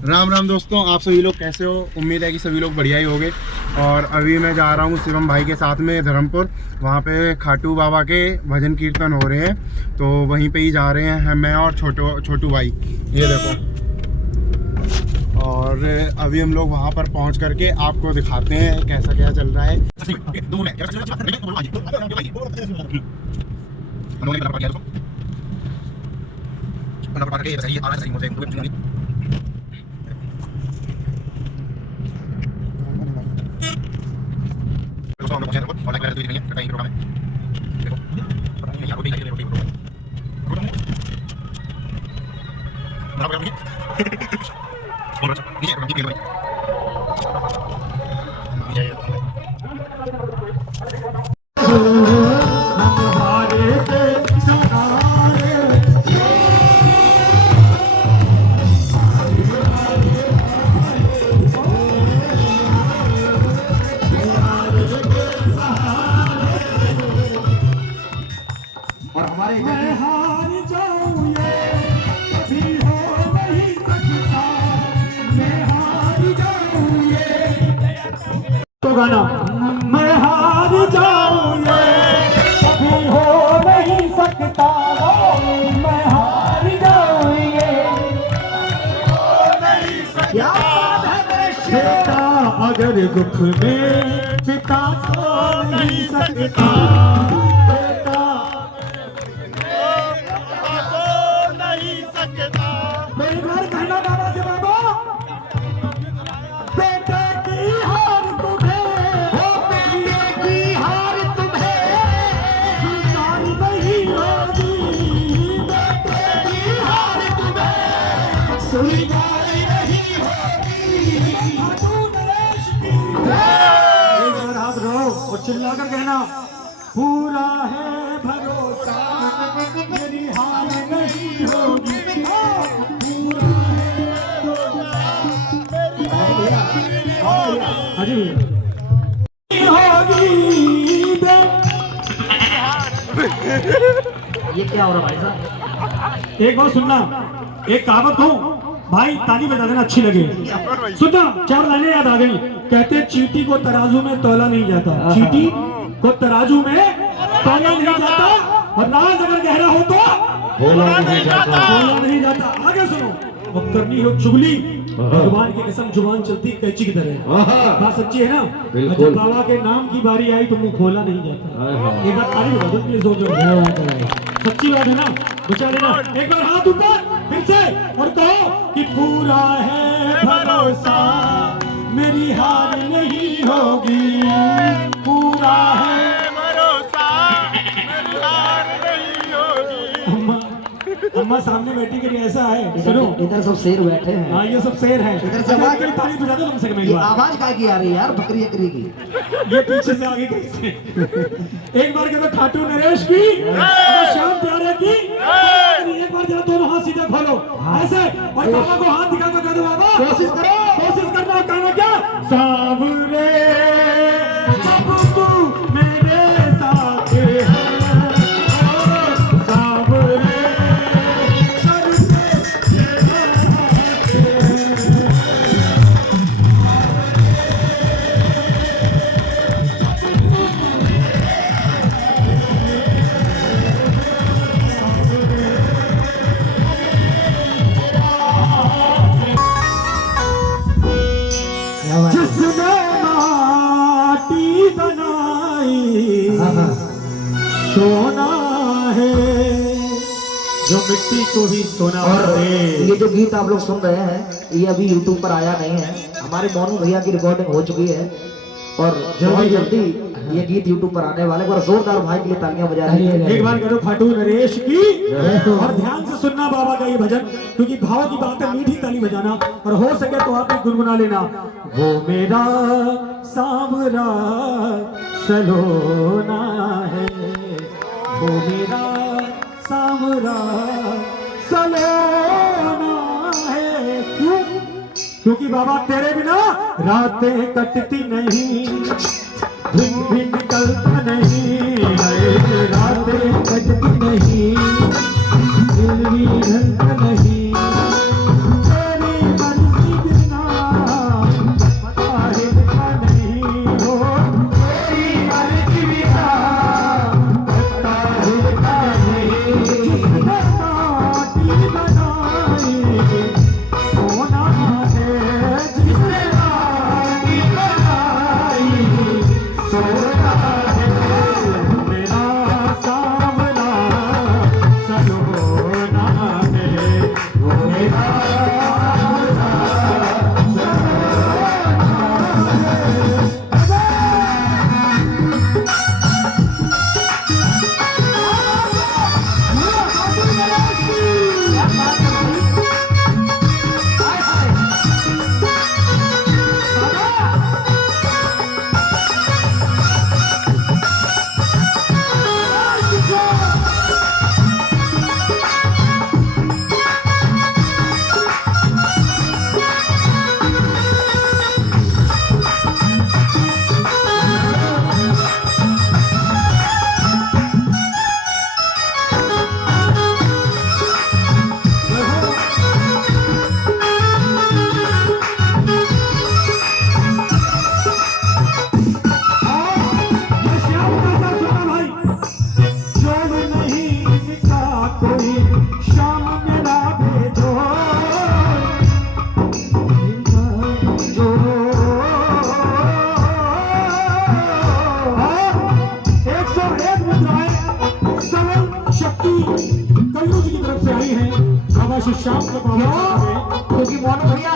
राम राम दोस्तों, आप सभी लोग कैसे हो? उम्मीद है कि सभी लोग बढ़िया ही होंगे। और अभी मैं जा रहा हूँ शिवम भाई के साथ में धर्मपुर। वहाँ पे खाटू बाबा के भजन कीर्तन हो रहे हैं, तो वहीं पे ही जा रहे हैं मैं और छोटू भाई। ये देखो। और अभी हम लोग वहाँ पर पहुँच करके आपको दिखाते हैं कैसा क्या चल रहा है। गाना मैं हार जाऊंगा कभी हो नहीं सकता, मैं हार जाऊंगे बेटा अगर दुख में पिता तो नहीं सकता, बेटा तो नहीं सकता। मेरी बार कहना बाबा से, बाबा बेटे की हार तुम्हें, हो बेटे की हार तुम्हें स्वीकार नहीं होगी, बेटे की हार तुम्हें स्वीकार नहीं होगी। एक बार हाथ रहो और चिल्ला कर कहना, पूरा है भरोसा मेरी हार नहीं होगी, पूरा ये क्या हो रहा भाई साहब? एक बात सुनना, एक कहावत हो भाई, ताली बजा देना अच्छी लगे। सुनना, चार लाइनें याद आ गई। कहते चींटी को तराजू में तौला नहीं जाता, चींटी को तराजू में तौला नहीं जाता, और राज अगर गहरा हो तो बोला नहीं जाता। आगे सुनो, अब करनी हो चुगली, भगवान की कसम जुबान चलती कैंची की तरह। बात सच्ची है ना? जब बाबा के नाम की बारी आई तो मुंह खोला नहीं जाता। एक बार ताली बजा दो प्लीज, हो गया। सच्ची बात है ना? बचा लेना। एक बार हाथ ऊपर फिर से और कहो कि पूरा है भरोसा मेरी हार नहीं होगी, पूरा है भरोसा मेरी हार नहीं होगी। अम्मा सामने बैठी के लिए ऐसा है, सुनो इधर सब शेर बैठे हैं। हाँ ये सब शेर है। इधर से आवाज के ताली बजा दो कम से कम एक ये बार। आवाज काय की आ रही है यार, बकरी अकरी की। ये पीछे से आगे कहीं से। एक बार कहते खाटू नरेश की, श्याम प्यारे की। एक बार जरा दोनों हाथ सीधे खोलो ऐसे, और बाबा को हाथ दिखा कर कह दो, बाबा कोशिश करना। कहना क्या? सावरे अब तू मेरे साथ है, सावरे जिसने माटी बनाई सोना है, जो मिट्टी को भी सोना है। ये जो गीत आप लोग सुन रहे हैं ये अभी YouTube पर आया नहीं है, हमारे मोनू भैया की रिकॉर्डिंग हो चुकी है और जल्दी ये गीत YouTube पर आने वाले। और जोरदार भाई के लिए तालियां बजा रही है। एक बार करो खाटू नरेश की, और ध्यान से सुनना बाबा का ये भजन, क्योंकि भाव की बात है, मीठी ताली बजाना, और हो सके तो आप गुनगुना लेना। वो मेरा सांवरा सलोना है, वो मेरा सांवरा सलोना है। क्यों? क्योंकि बाबा तेरे बिना रातें कटती नहीं, दिन भी निकलता नहीं, रातें कटती नहीं, दिल भी ढलता नहीं, तेरी मर्जी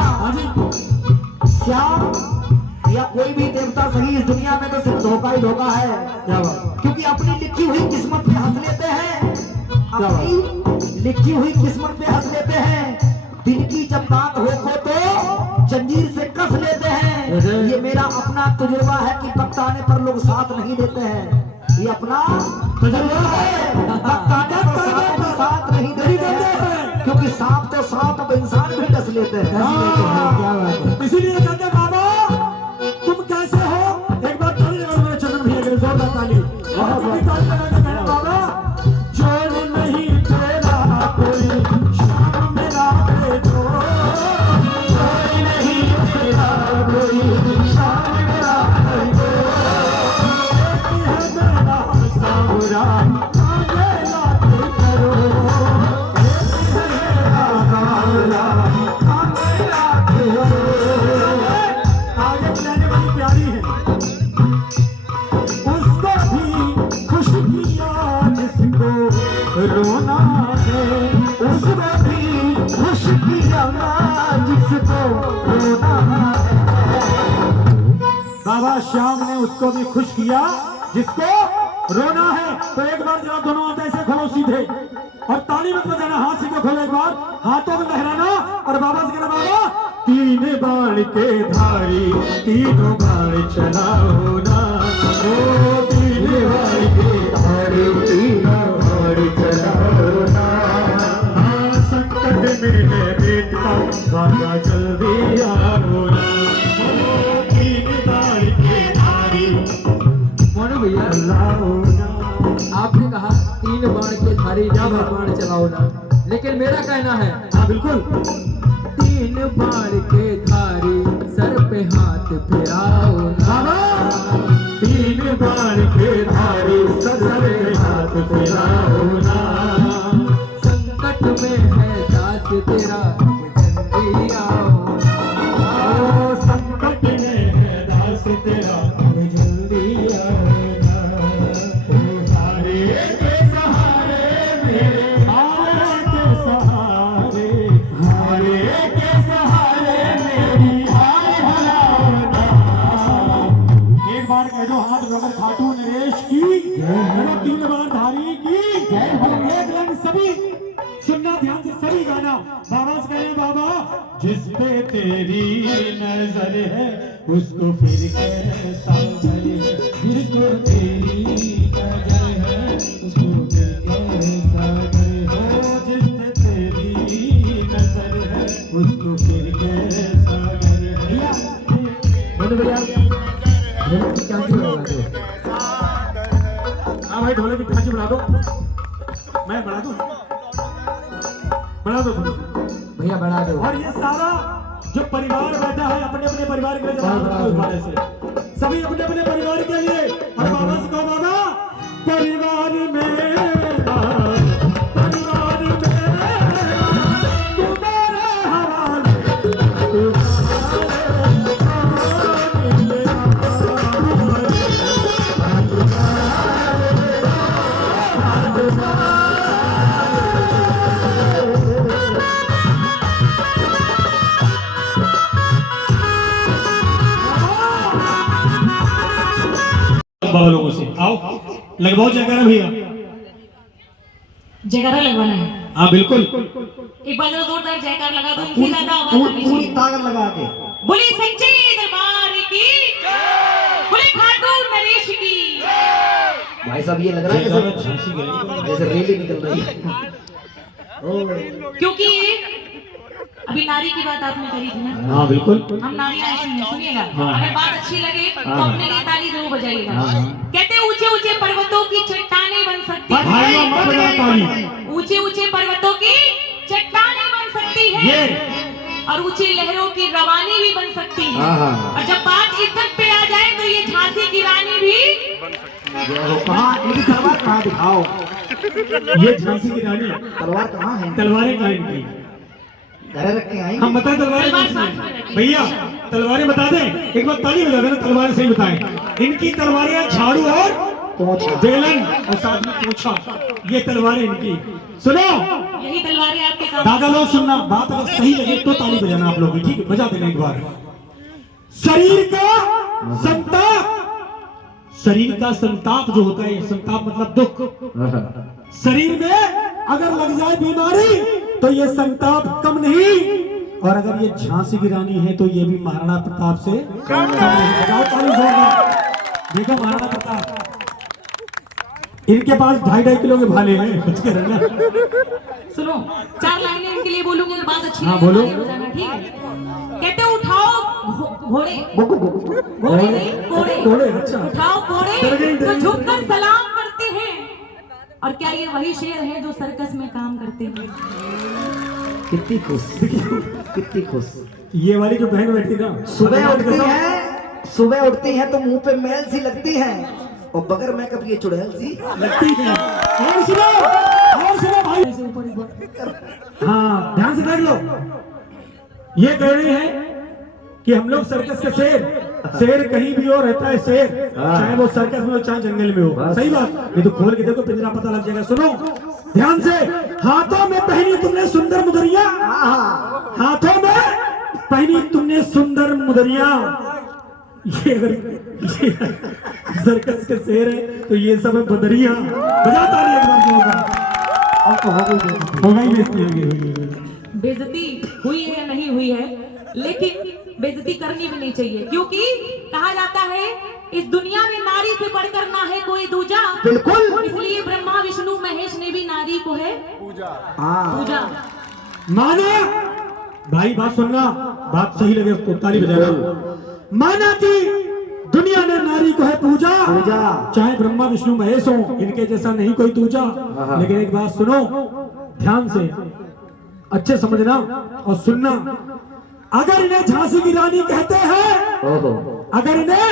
हाँ जी श्याम या कोई भी देवता सही इस दुनिया में तो सिर्फ धोखा ही धोखा है। क्या बात क्योंकि अपनी लिखी हुई किस्मत पे हंस लेते हैं, अपनी लिखी हुई किस्मत पे हंस लेते हैं। दिन की जब बात हो तो जंजीर से कस लेते हैं। ये मेरा अपना तजुर्बा है कि वक्त आने पर लोग साथ नहीं देते हैं। ये अपना तजुर्बा है, वक्त आने पर साथ नहीं देते हैं, क्योंकि सांप तो सांप अब इंसान भी डस लेते हैं। क्या बात है। इसीलिए कहते हैं बाबा तुम कैसे हो, एक बार ताली लगा मेरे चंदन भैया के लिए, जोरदार ताली। और ताली लगा के कहना बाबा जोड़ नहीं तेरा कोई शाम मेरा दे दो, जोड़ नहीं तेरा कोई शाम मेरा दे दो, एक है मेरा सावरा आगे लाते करो, एक है मेरा सावरा आगे लाते करो। आगे चलने वाली प्यारी है, उसको भी खुश किया जिसको रोना है, उसको भी खुश किया जिसको रोना है। बाबा श्याम ने उसको भी खुश किया जिसको रोना है। तो एक बार जरा दोनों हाथ ऐसे खोलो सीधे और ताली मत बजाना, हाथ सीधे खोलो, एक बार हाथों में लहराना और बाबा से कहना बाबा तीन बाण के धारी तीनों बाण चलाओ ना, ओ तीन बाण के धारी तीनों बाण चलाओ ना, हाँ संकट में है बेटा बाबा जल्दी आओ ना, ओ तीन बाण के धारी मोनू भैया चलाओ ना। आपने कहा तीन बाण के धारी तीन बाण चलाओ ना, लेकिन मेरा कहना है हाँ बिल्कुल, तीन बाण के धारी सर पे हाथ फिराओ ना, तीन बाण के धारी सर पे हाथ फिराओ ना, संकट में है दास तेरा जल्दी आओ ना, ओ संकट में है दास तेरा जल्दी आओ ना, ओ हारे के सहारे मेरे हारे के सहारे, हारे के सहारे मेरी हाय हलाओ ना। एक बार कह दो हाथ रगड़ खाटू नरेश की जय, तीन बार धारी की जय हो। एक रंग सभी सुनना ध्यान से, सभी गाना बाबा से कहें बाबा जिस पे तेरी नजर है उसको फिर कैसा डर है, जिसको तेरी नजर है उसको फिर कैसा डर है, ओ जिस पे तेरी नजर है उसको फिर कैसा डर है। मोनू भैया ढोलक की चांदी लगा दो। हाँ भाई ढोलक की ढांची बढ़ा दो, मैं बढ़ा दूं, बढ़ा दो तुम। भैया बढ़ा दो। और ये सारा जो परिवार बैठा है अपने अपने परिवार के लिए जवाब से, सभी अपने अपने परिवार के लिए, और बाबा से कहो बाबा परिवार में तुम्हारे हवाले बाबा लोगों से आओ लगवाओ जयकारा भैया। जयकारा लगवाना है, हाँ बिल्कुल, एक बार जरा जोरदार जयकार लगा दो, इनसे ज्यादा आवाज आनी पूरी चाहिए। ताकत लगा के बोली सच्चे दरबार की, बोली खाटू नरेश की। भाई साहब ये लग रहा है जैसे रैली निकल रही है। क्योंकि अभी नारी की बात आपने करी थी ना, हाँ बिल्कुल, हम नारियां ऐसी हैं, सुनिएगा, हाँ। अगर बात अच्छी लगे तो अपने लिए ताली जरूर बजाइएगा। कहते ऊंचे ऊंचे पर्वतों की चट्टानें बन सकती भाइयों है, मत बजाओ ताली। ऊंचे ऊंचे पर्वतों की चट्टानें बन सकती है, ये और ऊंची लहरों की रवानी भी बन सकती है, और जब बात इज्जत पे आ जाए तो ये झांसी की रानी भी कहाँ इनकी तलवार कहाँ दिखाओ, ये झांसी की रानी तलवार कहाँ है? तलवारें कहाँ इनकी, घरे रख के आई। हम बताएं तलवारें तलवार कौन सी साथ हैं? में रहती है। भैया तलवारें बता दें, एक बार ताली बजा देना, तलवारें सही बताएं। इनकी तलवारें झाड़ू और बेलन और साथ में पूछा, ये तलवारें इनकी। सुनो यही तलवारें आपके काम। दादा लोग सुनना, बात अगर सही लगे तो ताली बजाना आप लोग, ठीक है? बजा देना एक बार। शरीर का संताप, शरीर का संताप जो होता है, संताप मतलब दुख। शरीर में अगर लग जाए बीमारी तो ये संताप कम नहीं, और अगर ये झांसी की रानी है तो ये भी महाराणा प्रताप से कम नहीं। बजाओ ताली जोरदार। देखो महाराणा प्रताप, इनके पास 2.5 किलो के भाले हैं, बच के रहना। सुनो, 4 लाइनें इनके लिए बोलूंगी, अगर बात अच्छी हाँ, लगे बोलो। तो आगे बजाना, ठीक है? कहते उठाओ घोड़े, घोड़े नहीं घोड़े, घोड़े, अच्छा। उठाओ डर गई, घोड़े डर तो गई। झुककर सलाम करते हैं। और क्या ये वही शेर है जो सर्कस में काम करते हैं? कितनी खुश, कितनी खुश। ये वाली जो बहन बैठी ना, सुबह उठती है तो मुंह पे मैल सी लगती है, और बगैर मेकअप ये चुड़ैल सी लगती है। और सुनो भाई, ऐसे ऊपर एक बार। हाँ, ध्यान से देख लो। ये कह रहे हैं कि हम लोग सर्कस के शेर कहीं भी और रहता है शेर, चाहे वो सर्कस में हो चाहे जंगल में हो। सही बात, नहीं तो खोल के देखो पिंजरा, पता लग जाएगा। सुनो ध्यान से, हाथों में पहनी तुमने सुंदर मुदरिया, हाथों में पहनी तुमने सुंदर मुदरिया। ये अगर ये सर्कस के शेर है तो ये सब है बदरिया। बजा ताली एक बार जोरदार। अब तो हो गई बेइज्जती हुई है या नहीं हुई है, लेकिन बेइज्जती करनी भी नहीं चाहिए, क्योंकि कहा जाता है इस दुनिया में नारी से बढ़कर ना है कोई दूजा। बिल्कुल। इसलिए ब्रह्मा विष्णु महेश ने भी नारी को है पूजा। माना भाई, बात सुनना, बात सही लगे तो ताली बजाना। माना कि दुनिया ने नारी को है पूजा, चाहे ब्रह्मा विष्णु महेश हो, इनके जैसा नहीं कोई दूजा। लेकिन एक बात सुनो ध्यान से, अच्छे समझना और सुनना। अगर इन्हें झांसी की रानी कहते हैं, अगर इन्हें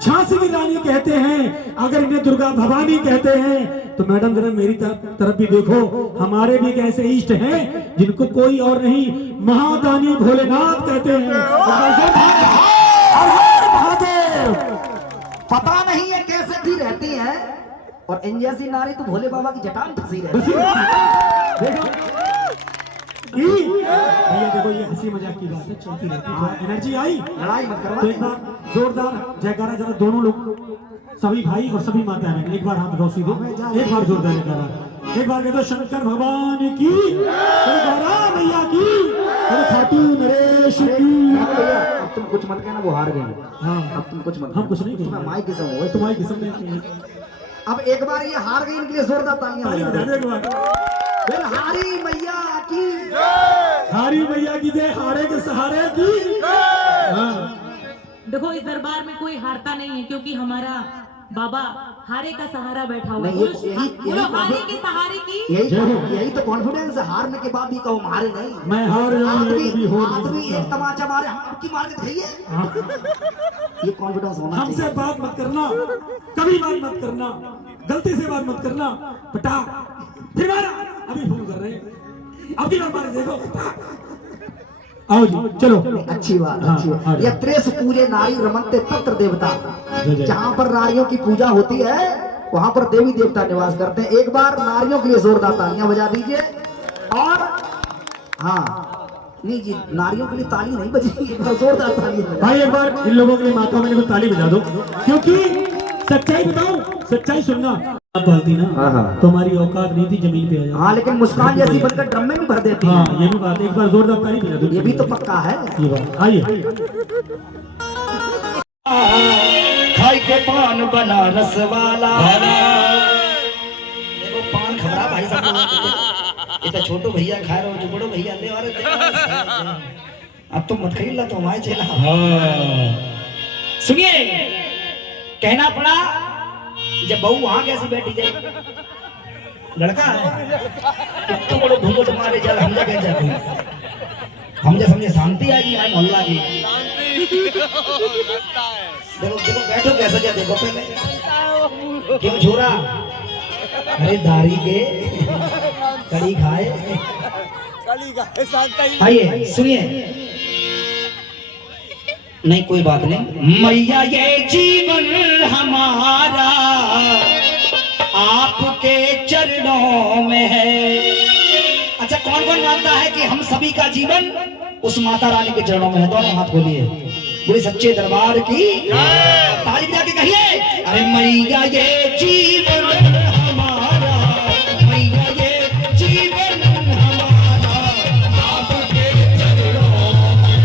झांसी की रानी कहते हैं, अगर इन्हें दुर्गा भवानी कहते हैं, तो मैडम जरा मेरी तरफ भी देखो। हमारे भी एक ऐसे इष्ट हैं जिनको कोई और नहीं, महादानी भोलेनाथ कहते हैं। पता नहीं है कैसे भी रहती है, और इन जैसी नारी तो भोले बाबा की जटान फंसी रहती है। देखो भैया, देखो ये हंसी मजाक की बात है, चलती रहती है। एनर्जी आई, लड़ाई मत करवा। तो एक बार जोरदार जयकारा जरा दोनों लोग, सभी भाई और सभी माताएं, एक बार हाथ उठाओ सीधे, एक बार जोरदार जयकारा। एक बार कह दो शंकर भगवान की, गौरा मैया की, खाटू नरेश की। अब तुम कुछ मत कहना, वो हार गई। हाँ, अब तुम कुछ मत, हम कुछ नहीं तुम्हें माई किस्म हो, तुम्हारी किस्म नहीं। अब एक बार ये हार गई, इनके लिए जोरदार तालियां बजा दो। एक बार फिर हारी मैया की, हारी मैया की जय, हारे के सहारे की। हाँ, देखो इस दरबार में कोई हारता नहीं है, क्योंकि हमारा बाबा हारे का सहारा बैठा हुआ है। नहीं, बोलो हारे के सहारे की। यही तो कॉन्फिडेंस है। हारने के बाद भी कहो मारे नहीं, मैं हार आदमी एक तमाचा मारे, हम आपकी मार के दिखाइए। ये कॉन्फिडेंस होना चाहिए। हमसे बात मत करना, कभी बात मत करना, गलती से बात मत करना। पटा फिर मारा, अभी फोन कर रहे हैं, अभी बार मारे, देखो। आओ जी, चलो। अच्छी बात, अच्छी बात। यह त्रेस पूजे नारी रमनते तत्र देवता, जहाँ पर नारियों की पूजा होती है वहाँ पर देवी देवता निवास करते हैं। एक बार नारियों के लिए जोरदार तालियां बजा दीजिए। और हाँ, नहीं जी, नारियों के लिए ताली नहीं बजेगी, जोरदार ताली भाई। एक बार इन लोगों के लिए माता मैंने को ताली बजा दो, क्योंकि सच्चाई बताऊं, सच्चाई सुनना। अब बोलती ना तो हमारी औकात नहीं थी जमीन पे आ जाए। हाँ, लेकिन मुस्कान जैसी बनकर ड्रम में भी भर देती है। हाँ, ये भी बात, एक बार जोरदार ताली बजा दो। ये भी तो पक्का है। ये बात, आइए। खाई के पान बनारस वाला, देखो पान खबरा भाई साहब। ये तो छोटो भैया खा रहे हो, जो बड़ो भैया ले आ रहे थे। अब तो मत खरीद ला, तो हमारे चला। सुनिए, कहना पड़ा जब बहू वहां कैसी बैठी जाए, लड़का है तो बड़ो घूंघट मारे चल, हम जगह जाते हैं, हम जैसे समझे शांति आएगी आज मोहल्ला की। देखो देखो बैठो कैसा जा, देखो पहले क्यों छोरा, अरे दारी के कड़ी खाए। आइए सुनिए, नहीं कोई बात नहीं। मैया ये जीवन हमारा आपके चरणों में है। अच्छा कौन कौन मानता है कि हम सभी का जीवन उस माता रानी के चरणों में है? दोनों हाथ खोलिए, बोले सच्चे दरबार की ताली बजा के कहिए, अरे मैया ये जीवन हमारा, मैया ये जीवन हमारा आपके चरणों में,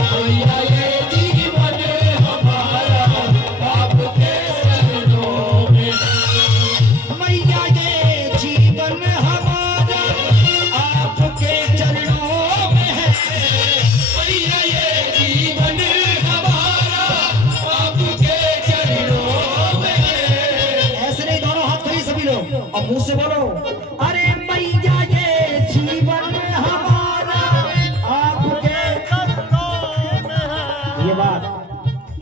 मैया ये जीवन हमारा आपके चरणों में, मैया ये जीवन हमारा आपके चरणों में है, मैया ये जीवन हमारा आपके चरणों में है। ऐसे नहीं, दोनों हाथ खोलिए सभी लोग और मुंह से बोलो, अरे मैया ये जीवन हमारा आपके चरणों में है। ये बात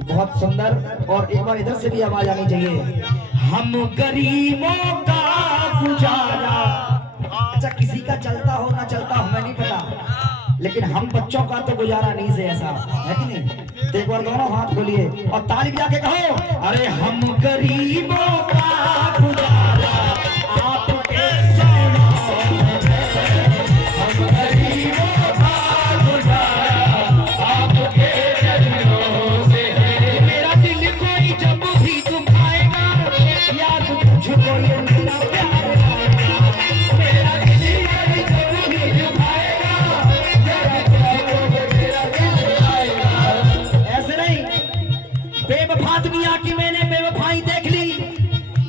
बहुत सुंदर। और एक बार इधर से भी आवाज आनी चाहिए, हम गरीबों का गुजारा। अच्छा किसी का चलता हो ना चलता हो हमें नहीं पता, लेकिन हम बच्चों का तो गुजारा नहीं से ऐसा है कि नहीं? तो एक बार दोनों हाथ खोलिए और ताली बजा के कहो, अरे हम गरीबों का गुजारा आपके चरणों में है, हम गरीबों का गुजारा आपके चरणों से है। मेरा दिल कोई जब भी दुखाएगा याद मुझको ये मेरा प्यार आएगा, मेरा दिल कोई जब भी दुखाएगा याद मुझको मेरा प्यार आएगा। ऐसे नहीं, बेवफा दुनिया की मैंने बेवफाई देख ली,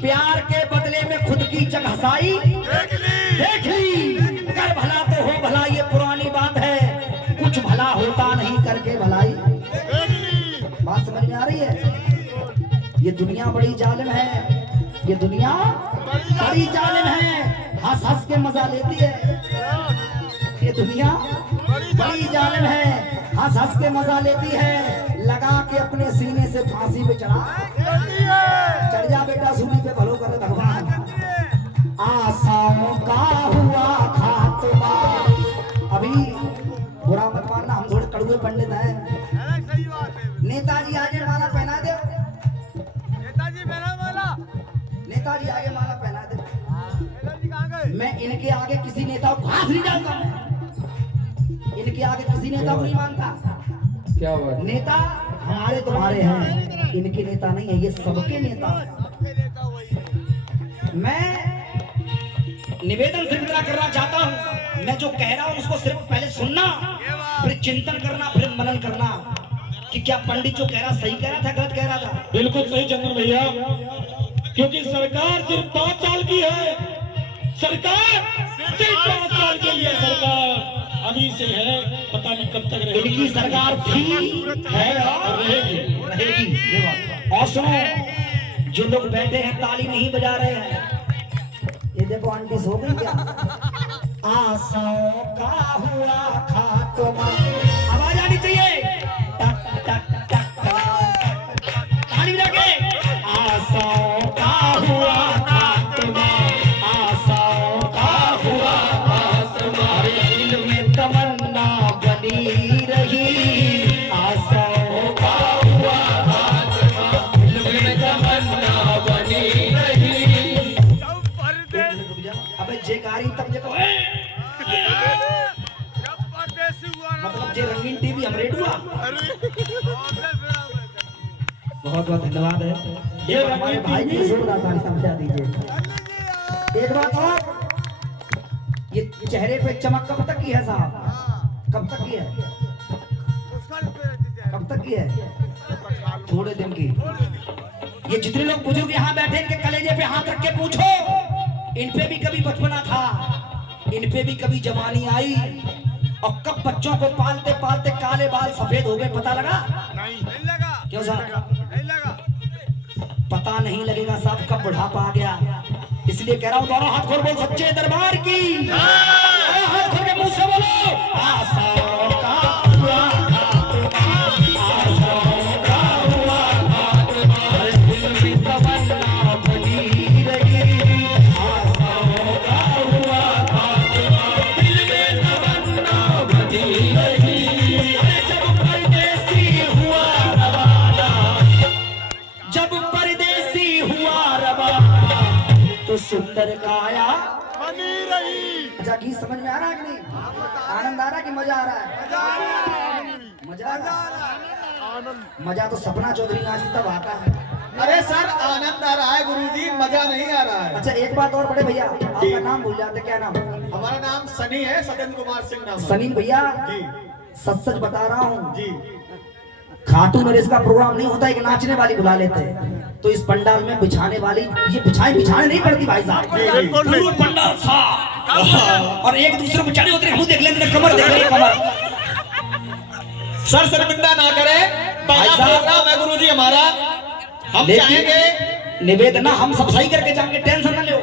प्यार के बदले में खुद की चकसाई देख ली। कर भला तो हो भला, ये पुरानी बात है, कुछ भला होता नहीं करके भलाई। बात समझ में आ रही है? ये दुनिया बड़ी जालिम है, ये दुनिया बड़ी जालिम है, हंस हंस के मजा लेती है। ये दुनिया बड़ी जालिम है, हंस हंस के मजा लेती है, लगा के अपने सीने से फांसी पे चढ़ा जा बेटा, सूली पे भलो करे भगवान। आशाओं का हुआ खात्मा, अभी बुरा मत मानना, हम थोड़े कड़वे पंडित हैं। नेताजी आगे माला पहना दे, नेताजी आगे माला पहना दे। मैं इनके आगे किसी नेता को घास नहीं डालता, इनके आगे किसी नेता को नहीं मानता। क्या बात? नेता हमारे तुम्हारे हैं, इनके नेता नहीं है, ये सबके नेता। मैं निवेदन से विदा करना चाहता हूँ, मैं जो कह रहा हूँ उसको सिर्फ पहले सुनना, फिर चिंतन करना, फिर मनन करना कि क्या पंडित जो कह रहा सही कह रहा था गलत कह रहा था। बिल्कुल सही चंदन भैया, क्योंकि सरकार सिर्फ 5 साल की है, सरकार सिर्फ 5 साल के लिए सरकार अभी से है, पता नहीं कब तक रहेगी। इनकी सरकार थी है और रहेगी। और सुनो, जो लोग बैठे हैं ताली नहीं बजा रहे हैं, ये देखो आंटी सो गई क्या? आशाओं का हुआ खात्मा, आवाज आनी चाहिए, टक टक टक टक, ताली बजा के, आशाओं का हुआ खात्मा, आशाओं का हुआ खात्मा, दिल में तमन्ना बनी रही, आशाओं का हुआ खात्मा, दिल में तमन्ना बनी रही। अबे जेकारी तब जब मतलब जे रंगीन टीवी हम रेड हुआ। बहुत बहुत धन्यवाद है, ये हमारे भाई की जोरदार ताली समझा दीजिए। एक बात और, ये चेहरे पे चमक कब तक की है साहब? कब तक की है? कब तक की है? थोड़े दिन की। ये जितने लोग बुजुर्ग यहाँ बैठे, इनके कलेजे पे हाथ रख के पूछो, इन पे भी कभी बचपना था, इन पे भी कभी जवानी आई, और कब बच्चों को पालते पालते काले बाल सफेद हो गए पता लगा? नहीं लगा। क्यों साहब? नहीं लगा, पता नहीं लगेगा साहब कब बुढ़ापा आ गया। इसलिए कह रहा हूँ, दोनों हाथ खोल बोल सच्चे दरबार की, हाथ खोल के मुंह से बोलो, आशाओं का हुआ खात्मा, आशाओं का हुआ खात्मा, दिल में तमन्ना बनी रही, आशाओं का हुआ खात्मा, दिल में तमन्ना बनी रही। अरे जब परदेसी सुंदर काया बनी रही। अच्छा गीत समझ में आ रहा है कि नहीं? आनंद आ रहा है कि मजा आ रहा है? मजा आ रहा है। मजा तो सपना चौधरी नाच तब आता है। अरे सर आनंद आ रहा है गुरुजी, मजा नहीं आ रहा है। अच्छा एक बात और बड़े भैया, आपका नाम भूल जाते, क्या नाम? हमारा नाम सनी है, सदन कुमार सिंह नाम है। सनी भैया जी सच सच बता रहा हूँ, जी। खाटू मेरे इसका प्रोग्राम नहीं होता, एक नाचने वाली बुला लेते हैं तो इस पंडाल में बिछाने वाली, ये बिछाने नहीं पड़ती भाई साहब। जरूर पंडाल था और एक दूसरे को चढ़े उतरे, हम देख लेते, कमर देख लेते, कमर। सर शर्मिंदा ना करे, पहला प्रोग्राम है गुरुजी हमारा, हम चाहेंगे निवेदन हम सब सही करके जाएंगे, टेंशन न लो।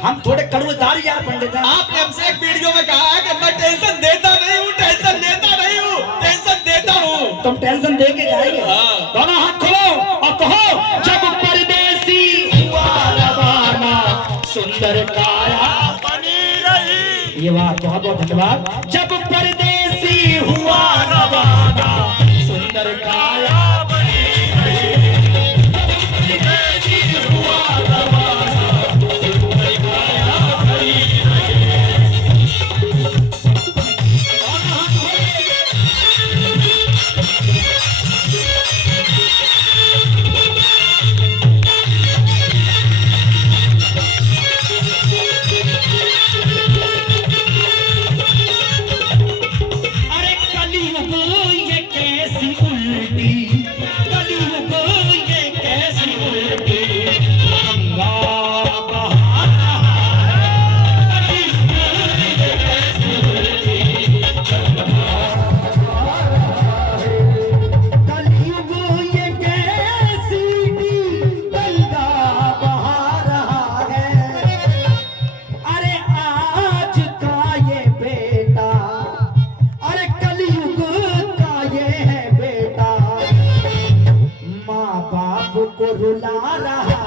हम थोड़े कड़वेदार यार पंडित हैं। आपने हमसे एक वीडियो में कहा है कि मैं टेंशन देता नहीं हूँ, टेंशन लेता नहीं हूँ, टेंशन देता हूँ। तुम टेंशन दे के जाएंगे। दोनों हाथ खोलो और कहो, जब परदेसी हुआ रवाना सुंदर काया बनी रही। ये बात बहुत बहुत धन्यवाद। जब परदेसी हुआ रवाना सुंदर काया रुला रहा है।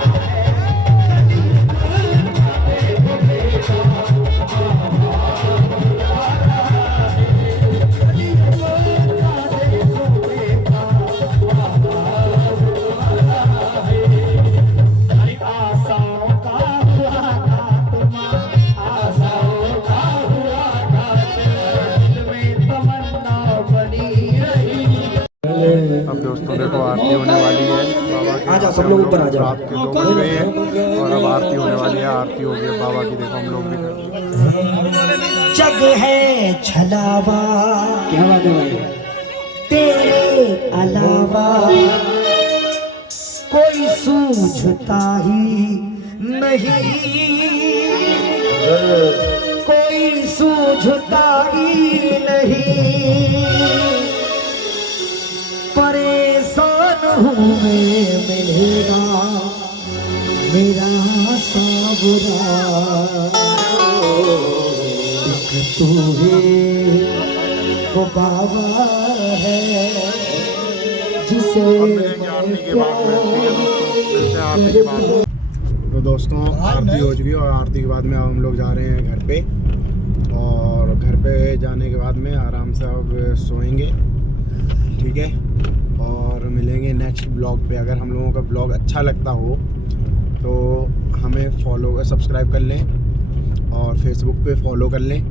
अब दोस्तों देखो आरती होने वाली है बाबा की। आ जाओ सब लोग ऊपर आ जाओ। रात के 2 बज गए हैं और अब आरती होने वाली है। आरती हो गई बाबा की, देखो हम लोग भी कर रहे हैं। जग है छलावा, क्या बात है भाई? तेरे अलावा कोई सूझता ही नहीं, कोई सूझता ही नहीं। परेशान हूँ मैं मेरा सावरा, तू है वो बाबा है जिसे तो दोस्तों आरती हो चुकी है और आरती के बाद में हम लोग जा रहे हैं घर पे। और घर पे जाने के बाद में आराम से अब सोएंगे, ठीक है। और मिलेंगे नेक्स्ट ब्लॉग पे। अगर हम लोगों का ब्लॉग अच्छा लगता हो तो हमें सब्सक्राइब कर लें और फेसबुक पे फॉलो कर लें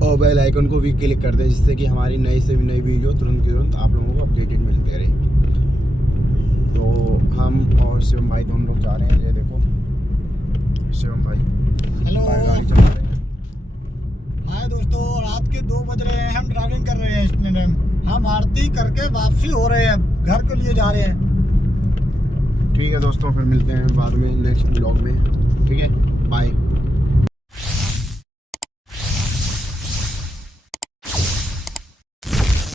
और बेल आइकन को भी क्लिक कर दें, जिससे कि हमारी नई से नई वीडियो तुरंत की तुरंत आप लोगों को अपडेटेड मिलते रहे। तो हम और शिवम भाई दोनों लोग जा रहे हैं। ये देखो शिवम भाई गाड़ी चला रहे हैं। हाय दोस्तों, रात के 2 बज रहे हैं, हम ड्राइविंग कर रहे हैं इस टाइम। हम आरती करके वापसी हो रहे हैं, घर के लिए जा रहे हैं। ठीक है दोस्तों, फिर मिलते हैं बाद में नेक्स्ट ब्लॉग में, ठीक है, बाय।